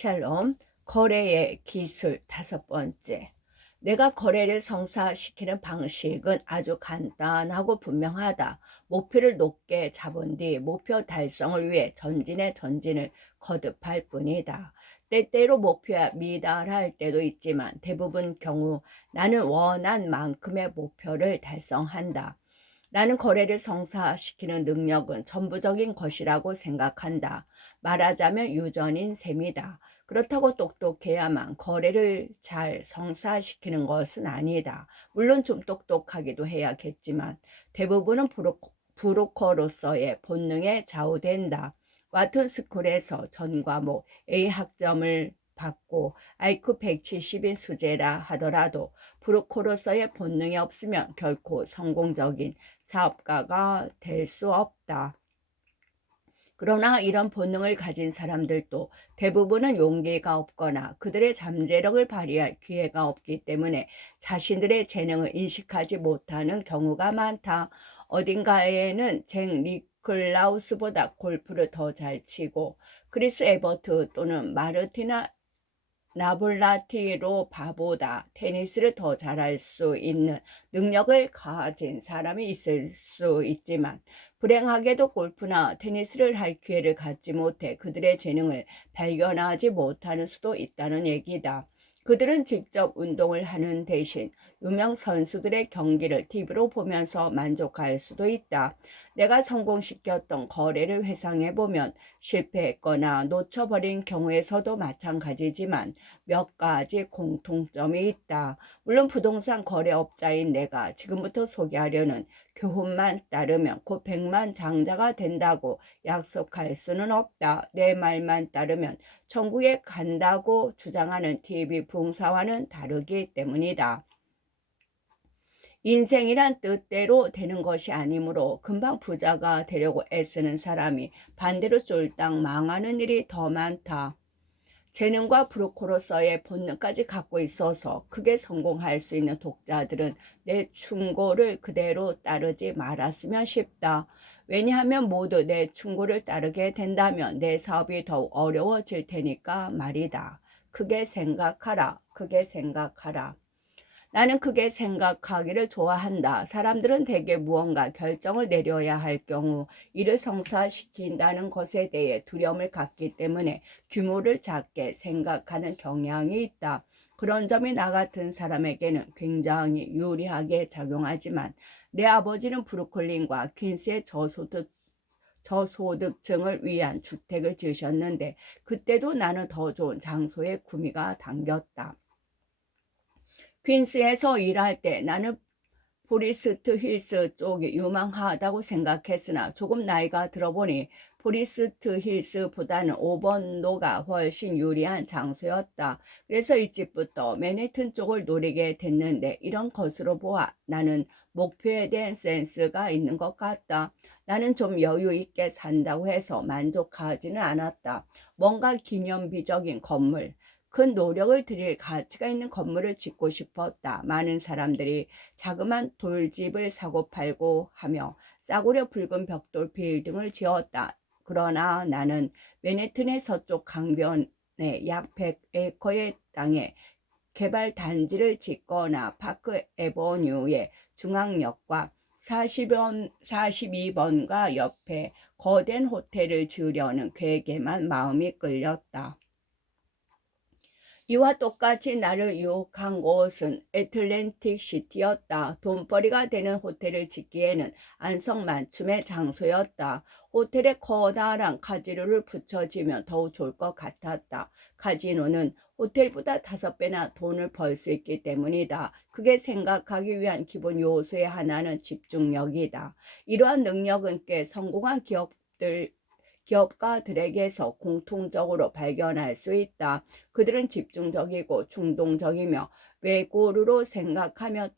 샬롬, 거래의 기술 5번째. 내가 거래를 성사시키는 방식은 아주 간단하고 분명하다. 목표를 높게 잡은 뒤 목표 달성을 위해 전진을 거듭할 뿐이다. 때때로 목표에 미달할 때도 있지만 대부분 경우 나는 원한 만큼의 목표를 달성한다. 나는 거래를 성사시키는 능력은 전부적인 것이라고 생각한다. 말하자면 유전인 셈이다. 그렇다고 똑똑해야만 거래를 잘 성사시키는 것은 아니다. 물론 좀 똑똑하기도 해야겠지만 대부분은 브로커로서의 본능에 좌우된다. 와튼 스쿨에서 전 과목 A 학점을 받고 IQ 170인 수재라 하더라도 브로커로서의 본능이 없으면 결코 성공적인 사업가가 될 수 없다. 그러나 이런 본능을 가진 사람들도 대부분은 용기가 없거나 그들의 잠재력을 발휘할 기회가 없기 때문에 자신들의 재능을 인식하지 못하는 경우가 많다. 어딘가에는 잭 니클라우스보다 골프를 더 잘 치고 크리스 에버트 또는 마르티나 나볼라티로바보다 테니스를 더 잘할 수 있는 능력을 가진 사람이 있을 수 있지만 불행하게도 골프나 테니스를 할 기회를 갖지 못해 그들의 재능을 발견하지 못하는 수도 있다는 얘기다. 그들은 직접 운동을 하는 대신 유명 선수들의 경기를 TV로 보면서 만족할 수도 있다. 내가 성공시켰던 거래를 회상해보면 실패했거나 놓쳐버린 경우에서도 마찬가지지만 몇 가지 공통점이 있다. 물론 부동산 거래업자인 내가 지금부터 소개하려는 교훈만 따르면 곧 백만장자가 된다고 약속할 수는 없다. 내 말만 따르면 천국에 간다고 주장하는 TV 붕사와는 다르기 때문이다. 인생이란 뜻대로 되는 것이 아니므로 금방 부자가 되려고 애쓰는 사람이 반대로 쫄딱 망하는 일이 더 많다. 재능과 브로커로서의 본능까지 갖고 있어서 크게 성공할 수 있는 독자들은 내 충고를 그대로 따르지 말았으면 싶다. 왜냐하면 모두 내 충고를 따르게 된다면 내 사업이 더욱 어려워질 테니까 말이다. 크게 생각하라. 크게 생각하라. 나는 크게 생각하기를 좋아한다. 사람들은 대개 무언가 결정을 내려야 할 경우 이를 성사시킨다는 것에 대해 두려움을 갖기 때문에 규모를 작게 생각하는 경향이 있다. 그런 점이 나 같은 사람에게는 굉장히 유리하게 작용하지만 내 아버지는 브루클린과 퀸스의 저소득층을 위한 주택을 지으셨는데 그때도 나는 더 좋은 장소에 구미가 당겼다. 퀸스에서 일할 때 나는 포리스트 힐스 쪽이 유망하다고 생각했으나 조금 나이가 들어보니 포리스트 힐스보다는 5번로가 훨씬 유리한 장소였다. 그래서 일찍부터 맨해튼 쪽을 노리게 됐는데 이런 것으로 보아 나는 목표에 대한 센스가 있는 것 같다. 나는 좀 여유 있게 산다고 해서 만족하지는 않았다. 뭔가 기념비적인 건물, 큰 노력을 들일 가치가 있는 건물을 짓고 싶었다. 많은 사람들이 자그만 돌집을 사고 팔고 하며 싸구려 붉은 벽돌 빌딩을 지었다. 그러나 나는 맨해튼의 서쪽 강변에 약 100에커의 땅에 개발 단지를 짓거나 파크 에버뉴의 중앙역과 42번가 옆에 거대한 호텔을 지으려는 계획에만 마음이 끌렸다. 이와 똑같이 나를 유혹한 곳은 애틀랜틱 시티였다. 돈벌이가 되는 호텔을 짓기에는 안성맞춤의 장소였다. 호텔에 커다란 카지노를 붙여지면 더욱 좋을 것 같았다. 카지노는 호텔보다 5배나 돈을 벌 수 있기 때문이다. 크게 생각하기 위한 기본 요소의 하나는 집중력이다. 이러한 능력은 꽤 성공한 기업가들에게서 공통적으로 발견할 수 있다. 그들은 집중적이고 충동적이며 외고루로 생각하며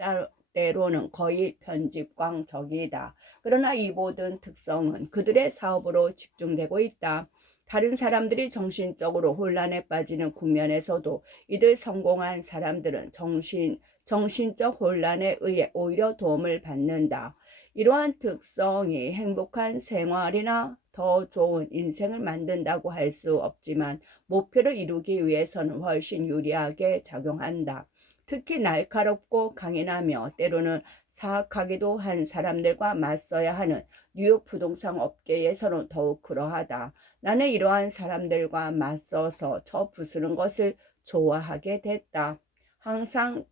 때로는 거의 편집광적이다. 그러나 이 모든 특성은 그들의 사업으로 집중되고 있다. 다른 사람들이 정신적으로 혼란에 빠지는 국면에서도 이들 성공한 사람들은 정신적 혼란에 의해 오히려 도움을 받는다. 이러한 특성이 행복한 생활이나 더 좋은 인생을 만든다고 할 수 없지만 목표를 이루기 위해서는 훨씬 유리하게 작용한다. 특히 날카롭고 강인하며 때로는 사악하기도 한 사람들과 맞서야 하는 뉴욕 부동산 업계에서는 더욱 그러하다. 나는 이러한 사람들과 맞서서 쳐 부수는 것을 좋아하게 됐다. 항상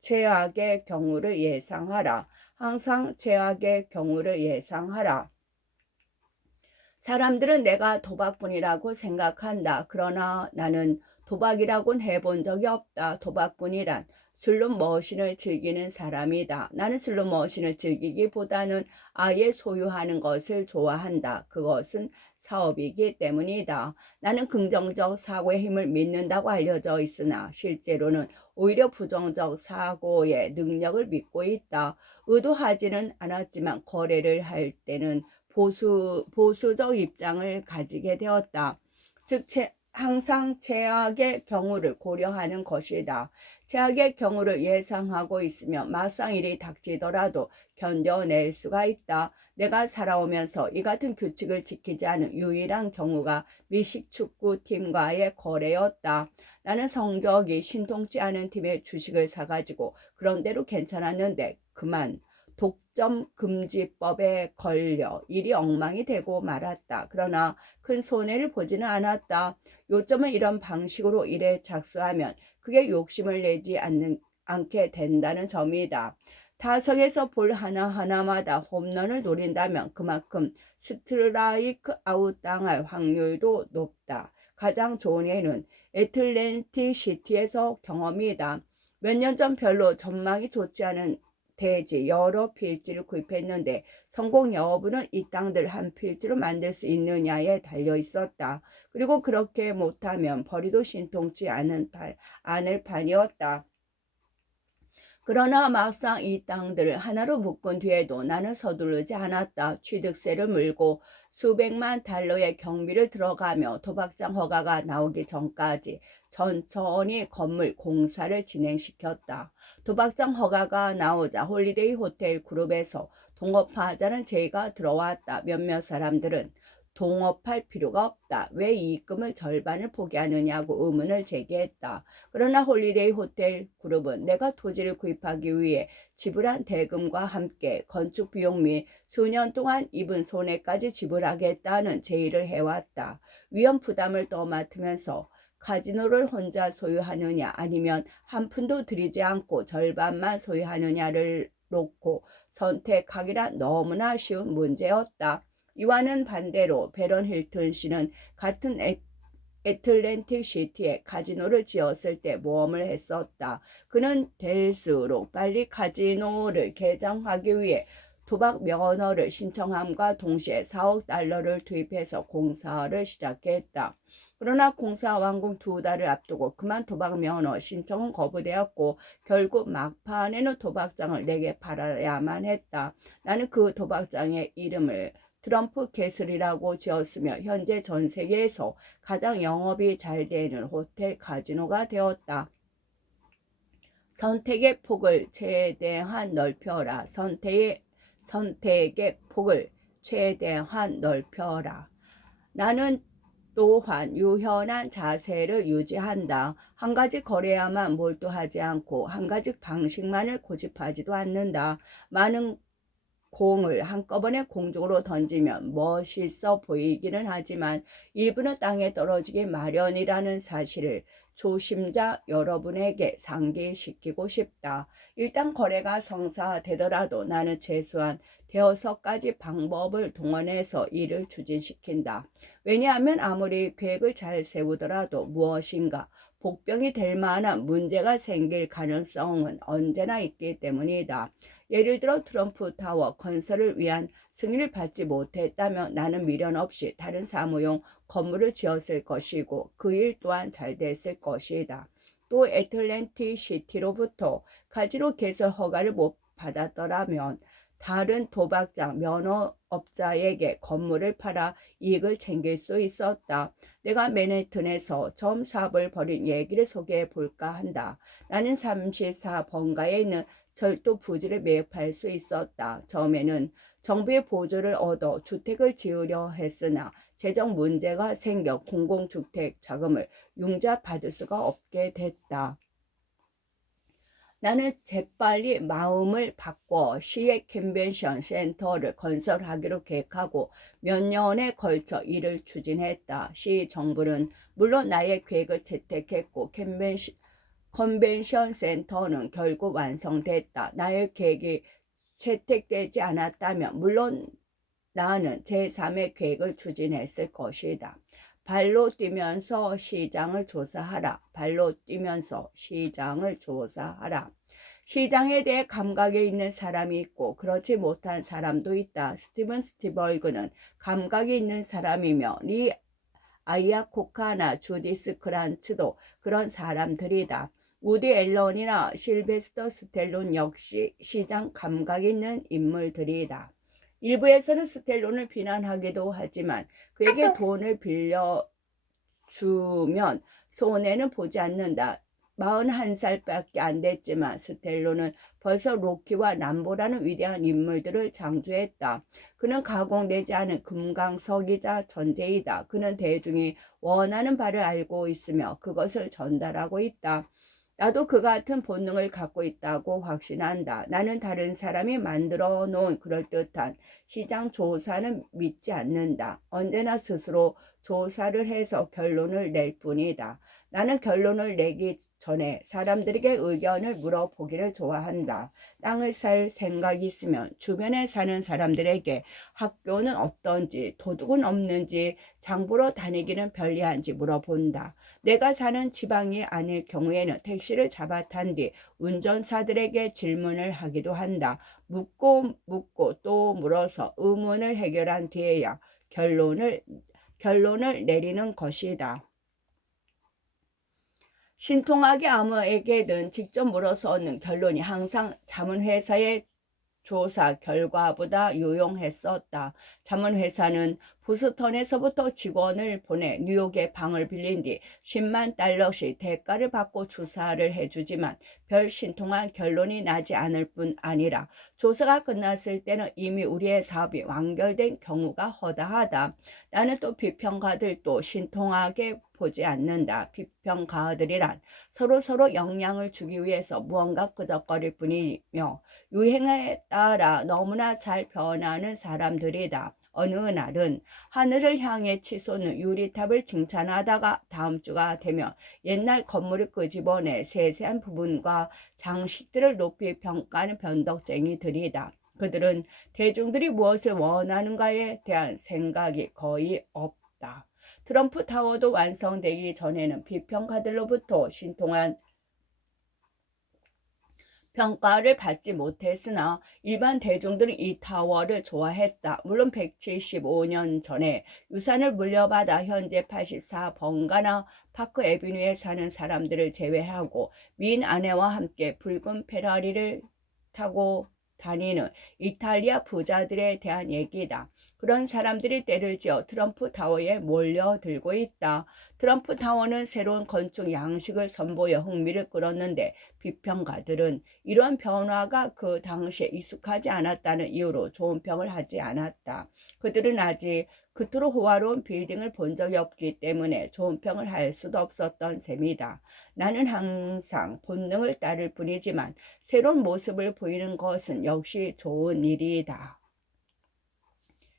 최악의 경우를 예상하라. 항상 최악의 경우를 예상하라. 사람들은 내가 도박꾼이라고 생각한다. 그러나 나는 도박이라고는 해본 적이 없다. 도박꾼이란 슬롯 머신을 즐기는 사람이다. 나는 슬롯 머신을 즐기기보다는 아예 소유하는 것을 좋아한다. 그것은 사업이기 때문이다. 나는 긍정적 사고의 힘을 믿는다고 알려져 있으나 실제로는 오히려 부정적 사고의 능력을 믿고 있다. 의도하지는 않았지만 거래를 할 때는 보수적 입장을 가지게 되었다. 즉, 항상 최악의 경우를 고려하는 것이다. 최악의 경우를 예상하고 있으면 막상 일이 닥치더라도 견뎌낼 수가 있다. 내가 살아오면서 이 같은 규칙을 지키지 않은 유일한 경우가 미식축구팀과의 거래였다. 나는 성적이 신통치 않은 팀의 주식을 사가지고 그런대로 괜찮았는데 그만 독점 금지법에 걸려 일이 엉망이 되고 말았다. 그러나 큰 손해를 보지는 않았다. 요점은 이런 방식으로 일에 착수하면 그게 욕심을 내지 않게 된다는 점이다. 타석에서 볼 하나하나마다 홈런을 노린다면 그만큼 스트라이크 아웃 당할 확률도 높다. 가장 좋은 예는 애틀랜틱 시티에서 경험이다. 몇 년 전 별로 전망이 좋지 않은 대지 여러 필지를 구입했는데 성공 여부는 이 땅들 한 필지로 만들 수 있느냐에 달려 있었다. 그리고 그렇게 못하면 버리도 신통치 않을 판이었다. 그러나 막상 이 땅들을 하나로 묶은 뒤에도 나는 서두르지 않았다. 취득세를 물고 수백만 달러의 경비를 들어가며 도박장 허가가 나오기 전까지 천천히 건물 공사를 진행시켰다. 도박장 허가가 나오자 홀리데이 호텔 그룹에서 동업하자는 제의가 들어왔다. 몇몇 사람들은 동업할 필요가 없다. 왜 이익금을 절반을 포기하느냐고 의문을 제기했다. 그러나 홀리데이 호텔 그룹은 내가 토지를 구입하기 위해 지불한 대금과 함께 건축 비용 및 수년 동안 입은 손해까지 지불하겠다는 제의를 해왔다. 위험 부담을 떠맡으면서 카지노를 혼자 소유하느냐 아니면 한 푼도 들이지 않고 절반만 소유하느냐를 놓고 선택하기란 너무나 쉬운 문제였다. 이와는 반대로 베런 힐튼 씨는 같은 애틀랜틱 시티에 카지노를 지었을 때 모험을 했었다. 그는 될수록 빨리 카지노를 개장하기 위해 도박 면허를 신청함과 동시에 4억 달러를 투입해서 공사를 시작했다. 그러나 공사 완공 2달을 앞두고 그만 도박 면허 신청은 거부되었고 결국 막판에는 도박장을 내게 팔아야만 했다. 나는 그 도박장의 이름을 트럼프 캐슬이라고 지었으며 현재 전 세계에서 가장 영업이 잘 되는 호텔 카지노가 되었다. 선택의 폭을 최대한 넓혀라. 선택의 폭을 최대한 넓혀라. 나는 또한 유연한 자세를 유지한다. 한 가지 거래야만 몰두하지 않고 한 가지 방식만을 고집하지도 않는다. 많은 공을 한꺼번에 공중으로 던지면 멋있어 보이기는 하지만 일부는 땅에 떨어지기 마련이라는 사실을 초심자 여러분에게 상기시키고 싶다. 일단 거래가 성사되더라도 나는 최소한 6가지 방법을 동원해서 일을 추진시킨다. 왜냐하면 아무리 계획을 잘 세우더라도 무엇인가 복병이 될 만한 문제가 생길 가능성은 언제나 있기 때문이다. 예를 들어 트럼프 타워 건설을 위한 승인을 받지 못했다면 나는 미련 없이 다른 사무용 건물을 지었을 것이고 그 일 또한 잘 됐을 것이다. 또 애틀랜틱 시티로부터 카지노 개설 허가를 못 받았더라면 다른 도박장 면허 건축업자에게 건물을 팔아 이익을 챙길 수 있었다. 내가 맨해튼에서 처음 사업을 벌인 얘기를 소개해 볼까 한다. 나는 34번가에 있는 철도 부지를 매입할 수 있었다. 처음에는 정부의 보조를 얻어 주택을 지으려 했으나 재정 문제가 생겨 공공주택 자금을 융자받을 수가 없게 됐다. 나는 재빨리 마음을 바꿔 시의 컨벤션 센터를 건설하기로 계획하고 몇 년에 걸쳐 일을 추진했다. 시 정부는 물론 나의 계획을 채택했고 컨벤션 센터는 결국 완성됐다. 나의 계획이 채택되지 않았다면 물론 나는 제3의 계획을 추진했을 것이다. 발로 뛰면서 시장을 조사하라. 발로 뛰면서 시장을 조사하라. 시장에 대해 감각이 있는 사람이 있고 그렇지 못한 사람도 있다. 스티븐 스피벌그는 감각이 있는 사람이며 리 아이아코카나 주디스 크란츠도 그런 사람들이다. 우디 앨런이나 실베스터 스텔론 역시 시장 감각 있는 인물들이다. 일부에서는 스텔론을 비난하기도 하지만 그에게 돈을 빌려주면 손해는 보지 않는다. 41살밖에 안 됐지만 스텔론은 벌써 로키와 람보라는 위대한 인물들을 창조했다. 그는 가공되지 않은 금강석이자 전제이다. 그는 대중이 원하는 바를 알고 있으며 그것을 전달하고 있다. 나도 그 같은 본능을 갖고 있다고 확신한다. 나는 다른 사람이 만들어 놓은 그럴듯한 시장 조사는 믿지 않는다. 언제나 스스로 조사를 해서 결론을 낼 뿐이다. 나는 결론을 내기 전에 사람들에게 의견을 물어보기를 좋아한다. 땅을 살 생각이 있으면 주변에 사는 사람들에게 학교는 어떤지, 도둑은 없는지, 장보러 다니기는 편리한지 물어본다. 내가 사는 지방이 아닐 경우에는 택시를 잡아탄 뒤 운전사들에게 질문을 하기도 한다. 묻고 또 물어서 의문을 해결한 뒤에야 결론을 내리는 것이다. 신통하게 아무에게든 직접 물어서 얻는 결론이 항상 자문회사의 조사 결과보다 유용했었다. 자문회사는 보스턴에서부터 직원을 보내 뉴욕에 방을 빌린 뒤 10만 달러씩 대가를 받고 조사를 해주지만 별 신통한 결론이 나지 않을 뿐 아니라 조사가 끝났을 때는 이미 우리의 사업이 완결된 경우가 허다하다. 나는 또 비평가들도 신통하게 보지 않는다. 비평가들이란 서로 영향을 주기 위해서 무언가 끄적거릴 뿐이며 유행에 따라 너무나 잘 변하는 사람들이다. 어느 날은 하늘을 향해 치솟는 유리탑을 칭찬하다가 다음 주가 되면 옛날 건물을 끄집어내 세세한 부분과 장식들을 높이 평가하는 변덕쟁이들이다. 그들은 대중들이 무엇을 원하는가에 대한 생각이 거의 없다. 트럼프 타워도 완성되기 전에는 비평가들로부터 신통한 평가를 받지 못했으나 일반 대중들은 이 타워를 좋아했다. 물론 175년 전에 유산을 물려받아 현재 84번가나 파크 애비뉴에 사는 사람들을 제외하고 미인 아내와 함께 붉은 페라리를 타고 다니는 이탈리아 부자들에 대한 얘기다. 그런 사람들이 때를 지어 트럼프 타워에 몰려들고 있다. 트럼프 타워는 새로운 건축 양식을 선보여 흥미를 끌었는데 비평가들은 이러한 변화가 그 당시에 익숙하지 않았다는 이유로 좋은 평을 하지 않았다. 그들은 아직 그토록 호화로운 빌딩을 본 적이 없기 때문에 좋은 평을 할 수도 없었던 셈이다. 나는 항상 본능을 따를 뿐이지만 새로운 모습을 보이는 것은 역시 좋은 일이다.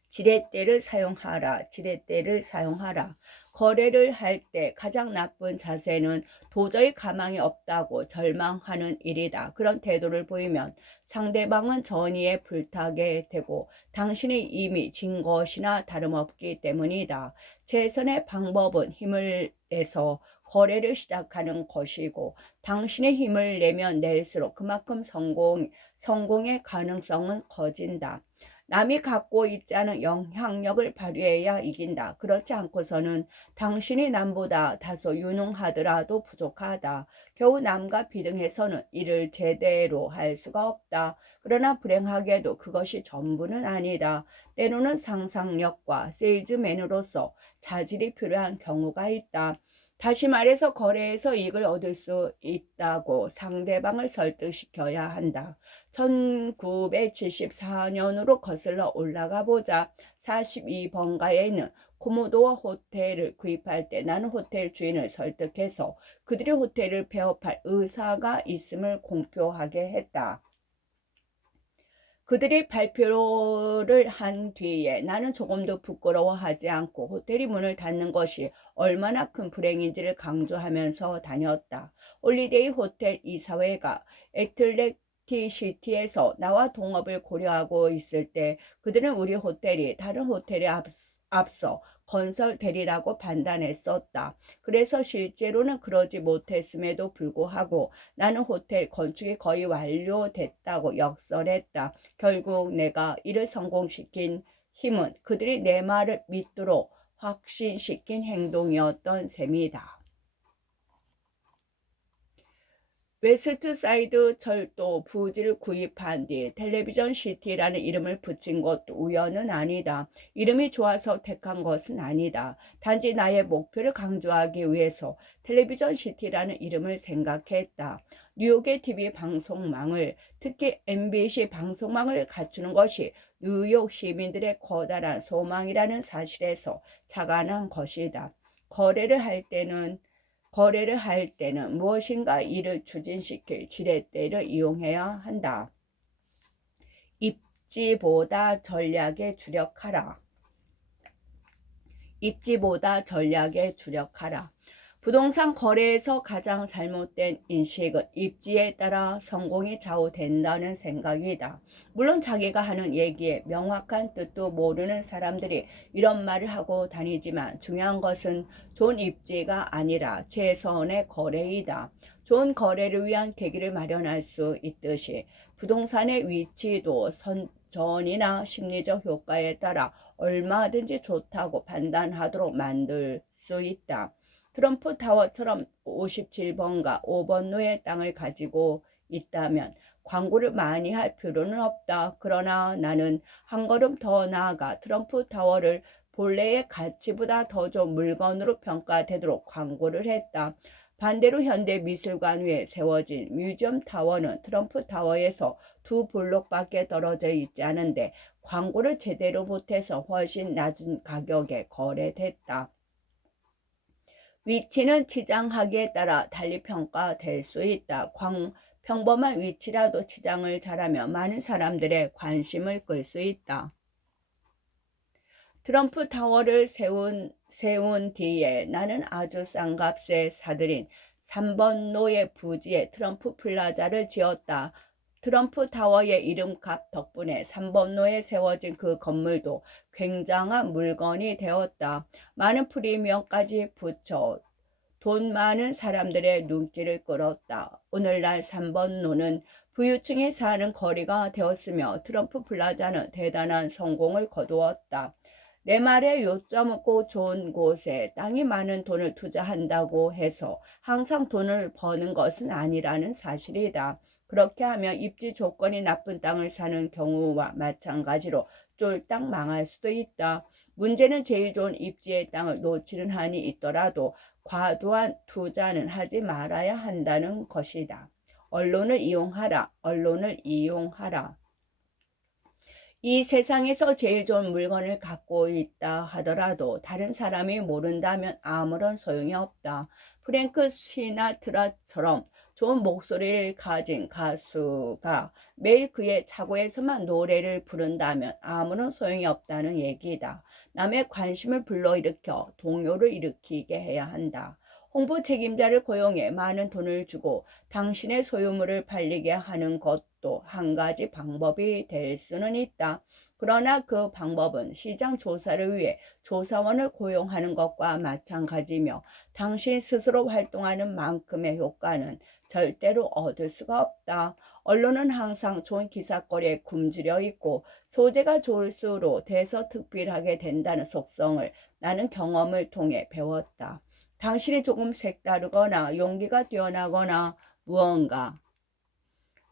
지렛대를 사용하라. 지렛대를 사용하라. 거래를 할 때 가장 나쁜 자세는 도저히 가망이 없다고 절망하는 일이다. 그런 태도를 보이면 상대방은 전의에 불타게 되고 당신이 이미 진 것이나 다름없기 때문이다. 최선의 방법은 힘을 내서 거래를 시작하는 것이고 당신의 힘을 내면 낼수록 그만큼 성공의 가능성은 커진다. 남이 갖고 있지 않은 영향력을 발휘해야 이긴다. 그렇지 않고서는 당신이 남보다 다소 유능하더라도 부족하다. 겨우 남과 비등해서는 일을 제대로 할 수가 없다. 그러나 불행하게도 그것이 전부는 아니다. 때로는 상상력과 세일즈맨으로서 자질이 필요한 경우가 있다. 다시 말해서 거래에서 이익을 얻을 수 있다고 상대방을 설득시켜야 한다. 1974년으로 거슬러 올라가 보자. 42번가에 있는 코모도어 호텔을 구입할 때 나는 호텔 주인을 설득해서 그들이 호텔을 폐업할 의사가 있음을 공표하게 했다. 그들이 발표를 한 뒤에 나는 조금도 부끄러워하지 않고 호텔이 문을 닫는 것이 얼마나 큰 불행인지를 강조하면서 다녔다. 홀리데이 호텔 이사회가 애틀랜티시티에서 나와 동업을 고려하고 있을 때 그들은 우리 호텔이 다른 호텔에 앞서 건설 대리라고 판단했었다. 그래서 실제로는 그러지 못했음에도 불구하고 나는 호텔 건축이 거의 완료됐다고 역설했다. 결국 내가 이를 성공시킨 힘은 그들이 내 말을 믿도록 확신시킨 행동이었던 셈이다. 웨스트사이드 철도 부지를 구입한 뒤 텔레비전 시티라는 이름을 붙인 것도 우연은 아니다. 이름이 좋아서 택한 것은 아니다. 단지 나의 목표를 강조하기 위해서 텔레비전 시티라는 이름을 생각했다. 뉴욕의 TV 방송망을, 특히 MBC 방송망을 갖추는 것이 뉴욕 시민들의 커다란 소망이라는 사실에서 자간한 것이다. 거래를 할 때는 무엇인가 이를 추진시킬 지렛대를 이용해야 한다. 입지보다 전략에 주력하라. 입지보다 전략에 주력하라. 부동산 거래에서 가장 잘못된 인식은 입지에 따라 성공이 좌우된다는 생각이다. 물론 자기가 하는 얘기에 명확한 뜻도 모르는 사람들이 이런 말을 하고 다니지만 중요한 것은 좋은 입지가 아니라 최선의 거래이다. 좋은 거래를 위한 계기를 마련할 수 있듯이 부동산의 위치도 선전이나 심리적 효과에 따라 얼마든지 좋다고 판단하도록 만들 수 있다. 트럼프 타워처럼 57번가 5번로의 땅을 가지고 있다면 광고를 많이 할 필요는 없다. 그러나 나는 한 걸음 더 나아가 트럼프 타워를 본래의 가치보다 더 좋은 물건으로 평가되도록 광고를 했다. 반대로 현대미술관 위에 세워진 뮤지엄 타워는 트럼프 타워에서 2블록밖에 떨어져 있지 않은데 광고를 제대로 못해서 훨씬 낮은 가격에 거래됐다. 위치는 치장하기에 따라 달리 평가될 수 있다. 평범한 위치라도 치장을 잘하면 많은 사람들의 관심을 끌 수 있다. 트럼프 타워를 세운 뒤에 나는 아주 싼 값에 사들인 3번로의 부지에 트럼프 플라자를 지었다. 트럼프 타워의 이름값 덕분에 3번로에 세워진 그 건물도 굉장한 물건이 되었다. 많은 프리미엄까지 붙여 돈 많은 사람들의 눈길을 끌었다. 오늘날 3번로는 부유층이 사는 거리가 되었으며 트럼프 플라자는 대단한 성공을 거두었다. 내 말의 요점은 꼭 좋은 곳에 땅이 많은 돈을 투자한다고 해서 항상 돈을 버는 것은 아니라는 사실이다. 그렇게 하면 입지 조건이 나쁜 땅을 사는 경우와 마찬가지로 쫄딱 망할 수도 있다. 문제는 제일 좋은 입지의 땅을 놓치는 한이 있더라도 과도한 투자는 하지 말아야 한다는 것이다. 언론을 이용하라. 언론을 이용하라. 이 세상에서 제일 좋은 물건을 갖고 있다 하더라도 다른 사람이 모른다면 아무런 소용이 없다. 프랭크 시나트라처럼 좋은 목소리를 가진 가수가 매일 그의 차고에서만 노래를 부른다면 아무런 소용이 없다는 얘기다. 남의 관심을 불러일으켜 동요를 일으키게 해야 한다. 홍보 책임자를 고용해 많은 돈을 주고 당신의 소유물을 팔리게 하는 것도 한 가지 방법이 될 수는 있다. 그러나 그 방법은 시장 조사를 위해 조사원을 고용하는 것과 마찬가지며 당신 스스로 활동하는 만큼의 효과는 절대로 얻을 수가 없다. 언론은 항상 좋은 기사거리에 굶주려 있고 소재가 좋을수록 대서특필하게 된다는 속성을 나는 경험을 통해 배웠다. 당신이 조금 색다르거나 용기가 뛰어나거나 무언가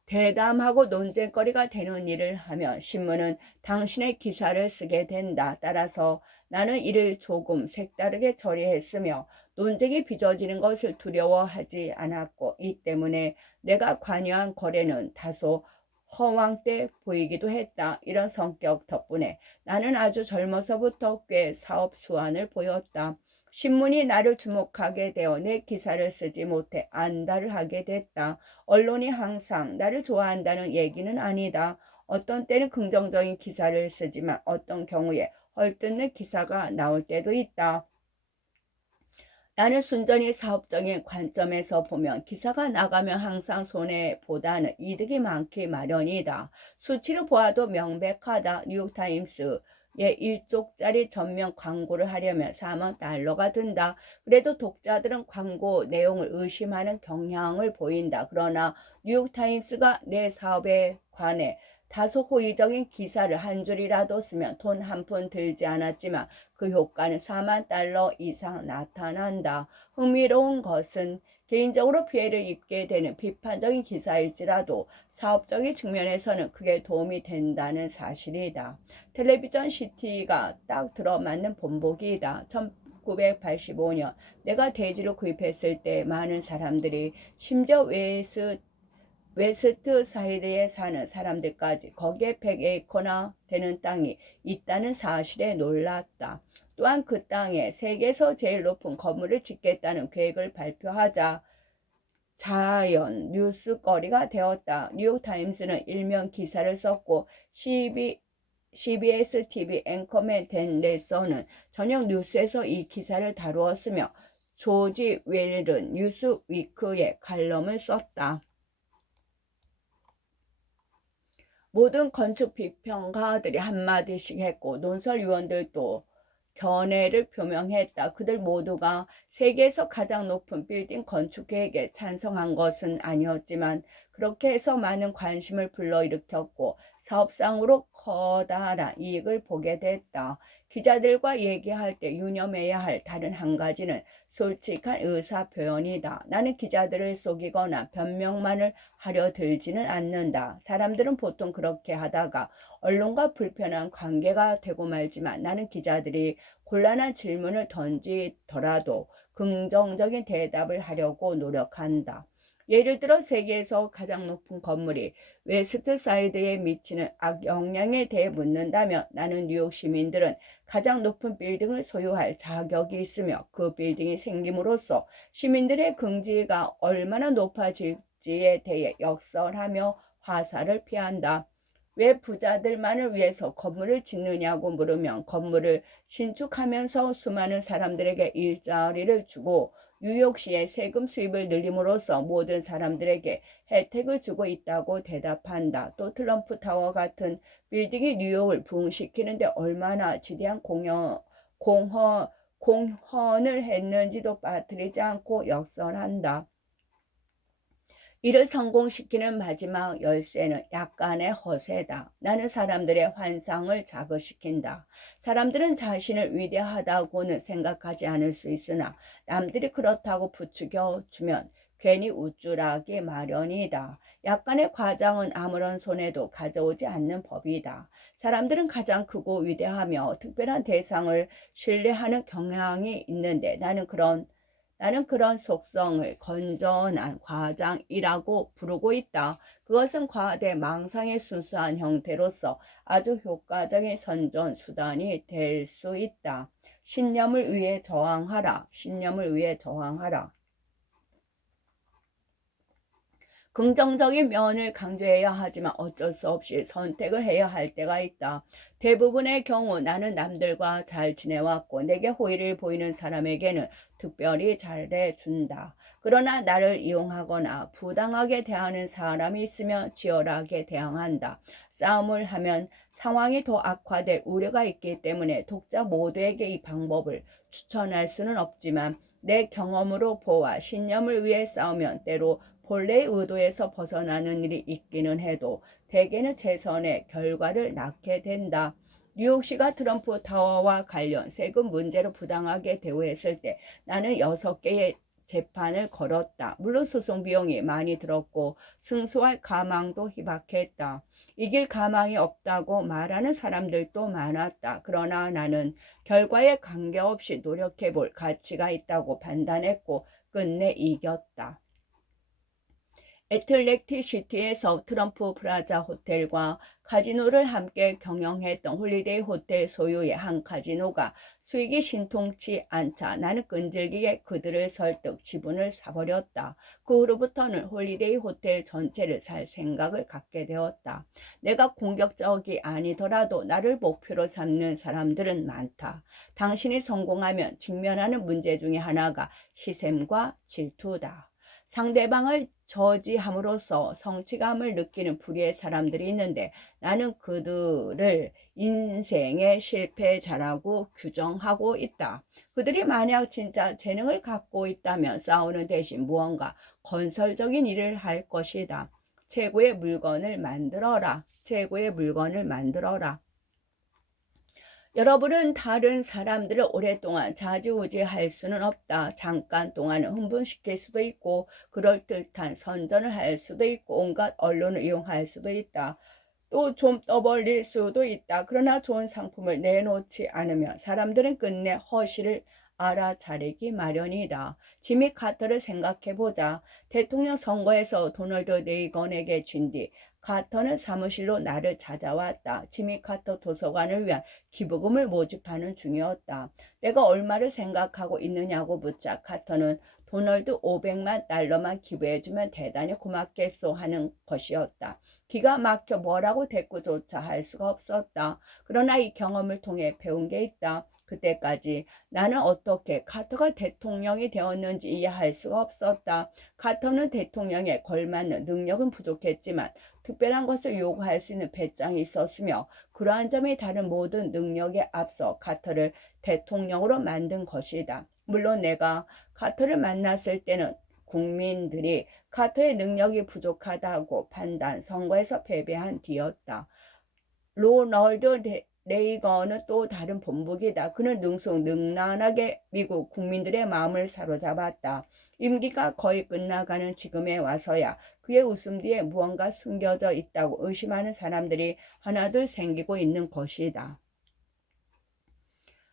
대담하고 논쟁거리가 되는 일을 하면 신문은 당신의 기사를 쓰게 된다. 따라서 나는 이를 조금 색다르게 처리했으며 논쟁이 빚어지는 것을 두려워하지 않았고 이 때문에 내가 관여한 거래는 다소 허황돼 보이기도 했다. 이런 성격 덕분에 나는 아주 젊어서부터 꽤 사업 수완을 보였다. 신문이 나를 주목하게 되어 내 기사를 쓰지 못해 안달을 하게 됐다. 언론이 항상 나를 좋아한다는 얘기는 아니다. 어떤 때는 긍정적인 기사를 쓰지만 어떤 경우에 헐뜯는 기사가 나올 때도 있다. 나는 순전히 사업적인 관점에서 보면 기사가 나가면 항상 손해보다는 이득이 많기 마련이다. 수치로 보아도 명백하다. 뉴욕타임스의 1쪽짜리 전면 광고를 하려면 4만 달러가 든다. 그래도 독자들은 광고 내용을 의심하는 경향을 보인다. 그러나 뉴욕타임스가 내 사업에 관해 다소 호의적인 기사를 한 줄이라도 쓰면 돈 한 푼 들지 않았지만 그 효과는 4만 달러 이상 나타난다. 흥미로운 것은 개인적으로 피해를 입게 되는 비판적인 기사일지라도 사업적인 측면에서는 크게 도움이 된다는 사실이다. 텔레비전 시티가 딱 들어맞는 본보기이다. 1985년 내가 대지를 구입했을 때 많은 사람들이 심지어 웨스트 사이드에 사는 사람들까지 거기에 100에이커나 되는 땅이 있다는 사실에 놀랐다. 또한 그 땅에 세계에서 제일 높은 건물을 짓겠다는 계획을 발표하자 자연 뉴스거리가 되었다. 뉴욕타임스는 일면 기사를 썼고 CBS TV 앵커맨 댄 레서는 저녁 뉴스에서 이 기사를 다루었으며 조지 웰은 뉴스위크에 칼럼을 썼다. 모든 건축 비평가들이 한마디씩 했고 논설위원들도 견해를 표명했다. 그들 모두가 세계에서 가장 높은 빌딩 건축 계획에 찬성한 것은 아니었지만 그렇게 해서 많은 관심을 불러일으켰고 사업상으로 커다란 이익을 보게 됐다. 기자들과 얘기할 때 유념해야 할 다른 한 가지는 솔직한 의사 표현이다. 나는 기자들을 속이거나 변명만을 하려 들지는 않는다. 사람들은 보통 그렇게 하다가 언론과 불편한 관계가 되고 말지만 나는 기자들이 곤란한 질문을 던지더라도 긍정적인 대답을 하려고 노력한다. 예를 들어 세계에서 가장 높은 건물이 웨스트 사이드에 미치는 악영향에 대해 묻는다면 나는 뉴욕 시민들은 가장 높은 빌딩을 소유할 자격이 있으며 그 빌딩이 생김으로써 시민들의 긍지가 얼마나 높아질지에 대해 역설하며 화살을 피한다. 왜 부자들만을 위해서 건물을 짓느냐고 물으면 건물을 신축하면서 수많은 사람들에게 일자리를 주고 뉴욕시의 세금 수입을 늘림으로써 모든 사람들에게 혜택을 주고 있다고 대답한다. 또 트럼프 타워 같은 빌딩이 뉴욕을 부흥시키는데 얼마나 지대한 공헌을 했는지도 빠뜨리지 않고 역설한다. 이를 성공시키는 마지막 열쇠는 약간의 허세다. 나는 사람들의 환상을 자극시킨다. 사람들은 자신을 위대하다고는 생각하지 않을 수 있으나 남들이 그렇다고 부추겨주면 괜히 우쭐하기 마련이다. 약간의 과장은 아무런 손해도 가져오지 않는 법이다. 사람들은 가장 크고 위대하며 특별한 대상을 신뢰하는 경향이 있는데 나는 그런 속성을 건전한 과장이라고 부르고 있다. 그것은 과대 망상의 순수한 형태로서 아주 효과적인 선전 수단이 될 수 있다. 신념을 위해 저항하라. 신념을 위해 저항하라. 긍정적인 면을 강조해야 하지만 어쩔 수 없이 선택을 해야 할 때가 있다. 대부분의 경우 나는 남들과 잘 지내왔고 내게 호의를 보이는 사람에게는 특별히 잘해준다. 그러나 나를 이용하거나 부당하게 대하는 사람이 있으면 치열하게 대항한다. 싸움을 하면 상황이 더 악화될 우려가 있기 때문에 독자 모두에게 이 방법을 추천할 수는 없지만 내 경험으로 보아 신념을 위해 싸우면 때로 본래의 의도에서 벗어나는 일이 있기는 해도 대개는 최선의 결과를 낳게 된다. 뉴욕시가 트럼프 타워와 관련 세금 문제로 부당하게 대우했을 때 나는 6개의 재판을 걸었다. 물론 소송 비용이 많이 들었고 승소할 가망도 희박했다. 이길 가망이 없다고 말하는 사람들도 많았다. 그러나 나는 결과에 관계없이 노력해 볼 가치가 있다고 판단했고 끝내 이겼다. 애틀랜틱 시티에서 트럼프 프라자 호텔과 카지노를 함께 경영했던 홀리데이 호텔 소유의 한 카지노가 수익이 신통치 않자 나는 끈질기게 그들을 설득 지분을 사버렸다. 그 후로부터는 홀리데이 호텔 전체를 살 생각을 갖게 되었다. 내가 공격적이 아니더라도 나를 목표로 삼는 사람들은 많다. 당신이 성공하면 직면하는 문제 중에 하나가 시샘과 질투다. 상대방을 저지함으로써 성취감을 느끼는 불의의 사람들이 있는데 나는 그들을 인생의 실패자라고 규정하고 있다. 그들이 만약 진짜 재능을 갖고 있다면 싸우는 대신 무언가 건설적인 일을 할 것이다. 최고의 물건을 만들어라. 최고의 물건을 만들어라. 여러분은 다른 사람들을 오랫동안 좌지우지할 수는 없다. 잠깐 동안은 흥분시킬 수도 있고 그럴듯한 선전을 할 수도 있고 온갖 언론을 이용할 수도 있다. 또 좀 떠벌릴 수도 있다. 그러나 좋은 상품을 내놓지 않으면 사람들은 끝내 허실을 알아차리기 마련이다. 지미 카터를 생각해보자. 대통령 선거에서 도널드 레이건에게 진 뒤 카터는 사무실로 나를 찾아왔다. 지미 카터 도서관을 위한 기부금을 모집하는 중이었다. 내가 얼마를 생각하고 있느냐고 묻자 카터는 도널드 500만 달러만 기부해주면 대단히 고맙겠소 하는 것이었다. 기가 막혀 뭐라고 대꾸조차 할 수가 없었다. 그러나 이 경험을 통해 배운 게 있다. 그때까지 나는 어떻게 카터가 대통령이 되었는지 이해할 수가 없었다. 카터는 대통령에 걸맞는 능력은 부족했지만 특별한 것을 요구할 수 있는 배짱이 있었으며 그러한 점이 다른 모든 능력에 앞서 카터를 대통령으로 만든 것이다. 물론 내가 카터를 만났을 때는 국민들이 카터의 능력이 부족하다고 판단, 선거에서 패배한 뒤였다. 로널드 레이건은 또 다른 본보기다. 그는 능숙능란하게 미국 국민들의 마음을 사로잡았다. 임기가 거의 끝나가는 지금에 와서야 그의 웃음 뒤에 무언가 숨겨져 있다고 의심하는 사람들이 하나둘 생기고 있는 것이다.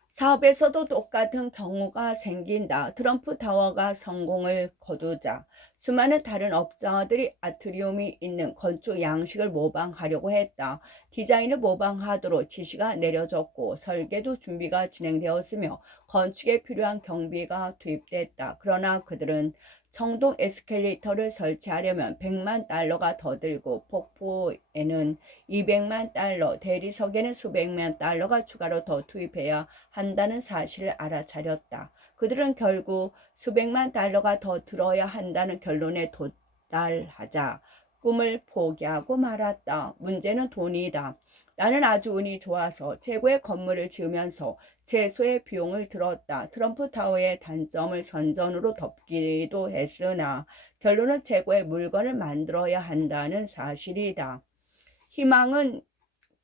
사업에서도 똑같은 경우가 생긴다. 트럼프 타워가 성공을 거두자 수많은 다른 업자들이 아트리움이 있는 건축 양식을 모방하려고 했다. 디자인을 모방하도록 지시가 내려졌고 설계도 준비가 진행되었으며 건축에 필요한 경비가 투입됐다. 그러나 그들은 청동 에스컬레이터를 설치하려면 100만 달러가 더 들고 폭포에는 200만 달러, 대리석에는 수백만 달러가 추가로 더 투입해야 한다는 사실을 알아차렸다. 그들은 결국 수백만 달러가 더 들어야 한다는 결론에 도달하자 꿈을 포기하고 말았다. 문제는 돈이다. 나는 아주 운이 좋아서 최고의 건물을 지으면서 최소의 비용을 들었다. 트럼프 타워의 단점을 선전으로 덮기도 했으나 결론은 최고의 물건을 만들어야 한다는 사실이다. 희망은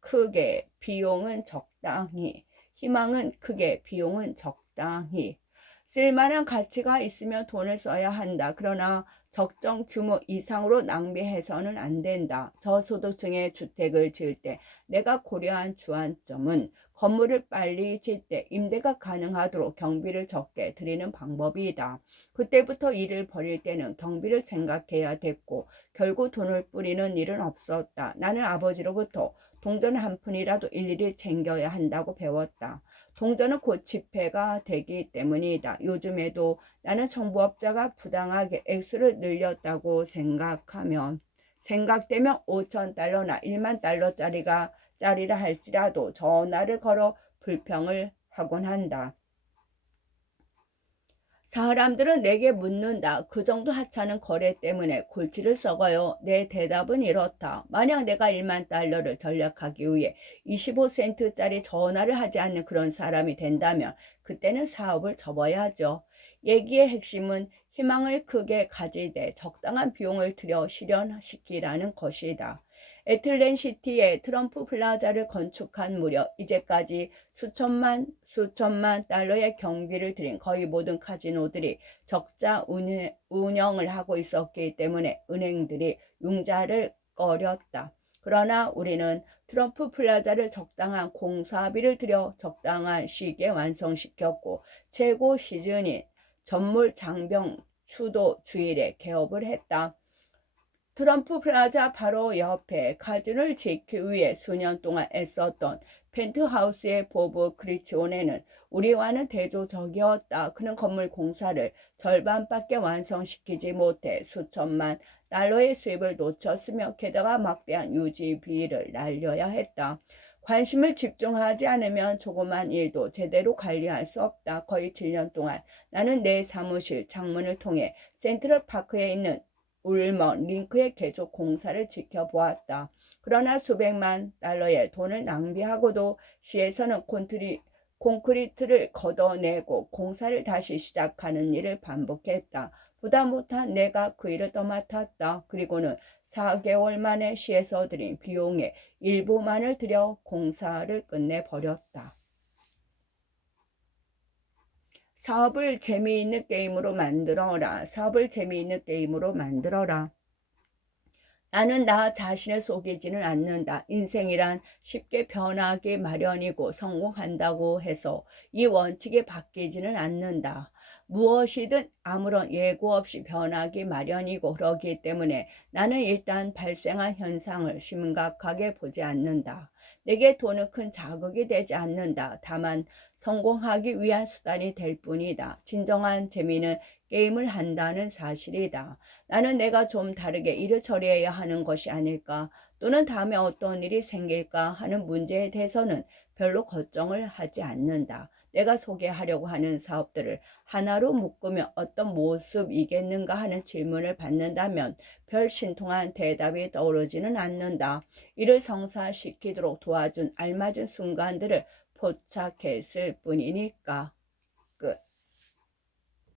크게, 비용은 적당히. 희망은 크게, 비용은 적당히. 쓸만한 가치가 있으면 돈을 써야 한다. 그러나 적정 규모 이상으로 낭비해서는 안 된다. 저소득층의 주택을 지을 때 내가 고려한 주안점은 건물을 빨리 짓되 임대가 가능하도록 경비를 적게 들이는 방법이다. 그때부터 일을 벌일 때는 경비를 생각해야 됐고 결국 돈을 뿌리는 일은 없었다. 나는 아버지로부터 동전 한 푼이라도 일일이 챙겨야 한다고 배웠다. 동전은 곧 지폐가 되기 때문이다. 요즘에도 나는 정부업자가 부당하게 액수를 늘렸다고 생각되면 5,000달러나 1만 달러짜리라 할지라도 전화를 걸어 불평을 하곤 한다. 사람들은 내게 묻는다. 그 정도 하찮은 거래 때문에 골치를 썩어요. 내 대답은 이렇다. 만약 내가 1만 달러를 전략하기 위해 25센트짜리 전화를 하지 않는 그런 사람이 된다면 그때는 사업을 접어야죠. 얘기의 핵심은 희망을 크게 가지되 적당한 비용을 들여 실현시키라는 것이다. 애틀랜시티에 트럼프 플라자를 건축한 무렵 이제까지 수천만 달러의 경비를 들인 거의 모든 카지노들이 적자 운영을 하고 있었기 때문에 은행들이 융자를 꺼렸다. 그러나 우리는 트럼프 플라자를 적당한 공사비를 들여 적당한 시기에 완성시켰고 최고 시즌인 전몰 장병 추도 주일에 개업을 했다. 트럼프 플라자 바로 옆에 카지노를 짓기 위해 수년 동안 애썼던 펜트하우스의 보브 크리치온에는 우리와는 대조적이었다. 그는 건물 공사를 절반밖에 완성시키지 못해 수천만 달러의 수입을 놓쳤으며 게다가 막대한 유지비를 날려야 했다. 관심을 집중하지 않으면 조그만 일도 제대로 관리할 수 없다. 거의 7년 동안 나는 내 사무실 창문을 통해 센트럴파크에 있는 울먼 링크의 개조 공사를 지켜보았다. 그러나 수백만 달러의 돈을 낭비하고도 시에서는 콘크리트를 걷어내고 공사를 다시 시작하는 일을 반복했다. 보다 못한 내가 그 일을 떠맡았다. 그리고는 4개월 만에 시에서 들인 비용의 일부만을 들여 공사를 끝내버렸다. 사업을 재미있는 게임으로 만들어라. 사업을 재미있는 게임으로 만들어라. 나는 나 자신을 속이지는 않는다. 인생이란 쉽게 변하기 마련이고 성공한다고 해서 이 원칙에 바뀌지는 않는다. 무엇이든 아무런 예고 없이 변하기 마련이고 그러기 때문에 나는 일단 발생한 현상을 심각하게 보지 않는다. 내게 돈은 큰 자극이 되지 않는다. 다만 성공하기 위한 수단이 될 뿐이다. 진정한 재미는 게임을 한다는 사실이다. 나는 내가 좀 다르게 일을 처리해야 하는 것이 아닐까 또는 다음에 어떤 일이 생길까 하는 문제에 대해서는 별로 걱정을 하지 않는다. 내가 소개하려고 하는 사업들을 하나로 묶으면 어떤 모습이겠는가 하는 질문을 받는다면 별 신통한 대답이 떠오르지는 않는다. 이를 성사시키도록 도와준 알맞은 순간들을 포착했을 뿐이니까.